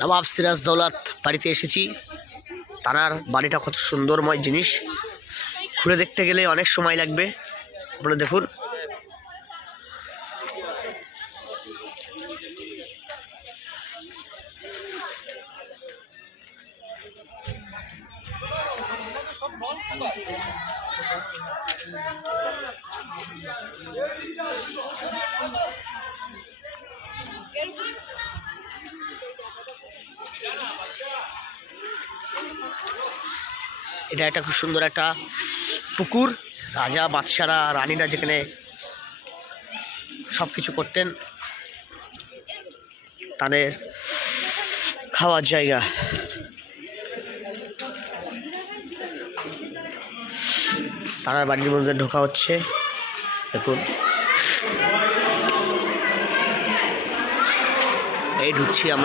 নবাব সিরাজদৌলত বাড়িতে এসেছি। তার বাড়িটা কত সুন্দরময় জিনিস, ঘুরে দেখতে গেলে অনেক সময় লাগবে। আপনারা দেখুন, এটা একটা খুব সুন্দর একটা পুকুর। রাজা বাদশারা রানীরা যেখানে সব কিছু করতেন, তাদের খাওয়ার জায়গা। তারা বাড়ির মধ্যে ঢোকা হচ্ছে, দেখুন এই ঢুকছি আমরা।